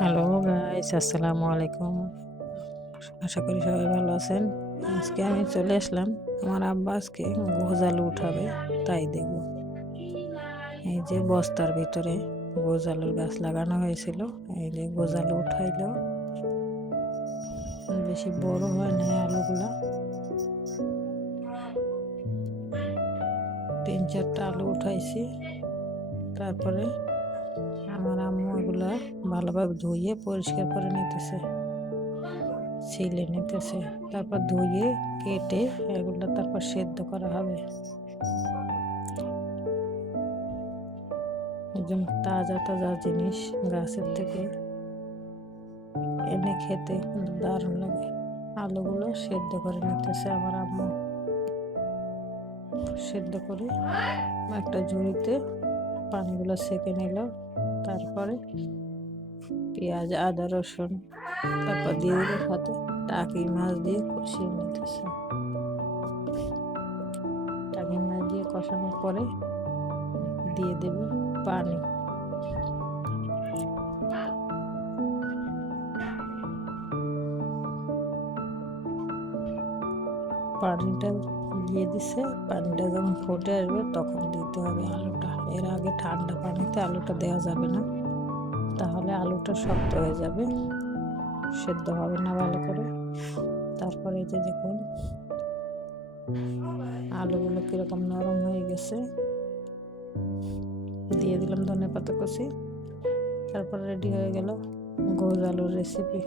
Hello guys, আসসালামু আলাইকুম। আশা করি সবাই ভালো আছেন। আজকে আমি চলে আসলাম, আমার আব্বা আজকে গোজালু উঠাবে, তাই দেখব। এই যে বস্তার ভিতরে গোজালুর গাছ লাগানো হয়েছিল, এই যে গোজালু উঠাইলো। বেশি বড় হয় না আলুগুলা, 3-4টা আলু উঠাইছি। তারপরে আমার আম্মু এগুলা ভালোভাবে ধুয়ে পরিষ্কার করে নিতেছে, ছিলে নিতেছে। তারপর ধুয়ে কেটে এগুলো তারপর সেদ্ধ করা হবে। একদম তাজা তাজা জিনিস গাছের থেকে এনে খেতে কিন্তু দারুণ লাগে। আলুগুলো সেদ্ধ করে নিতেছে আমার আম্মু। সেদ্ধ করে একটা ঝুড়িতে পানিগুলো সেঁকে নিল। তারপরে পেঁয়াজ, আদা, রসুন তারপর দিয়ে দিল, সাথে টাকি মাছ দিয়ে কষিয়ে নিতেছে। টাকি মাছ দিয়ে কষানোর পরে দিয়ে দেব পানি। পানিটা দিয়ে দিছে। পানিটা যখন ফুটে আসবে তখন দিতে হবে আলুটা। এর আগে ঠান্ডা পানিতে আলুটা দেওয়া যাবে না, তাহলে আলুটা শক্ত হয়ে যাবে, সেদ্ধ হবে না ভালো করে। তারপরে এই যে দেখুন আলুগুলো কিরকম নরম হয়ে গেছে। দিয়ে দিলাম ধনেপাতা কুচি। তারপর রেডি হয়ে গেল গোজ আলুর রেসিপি।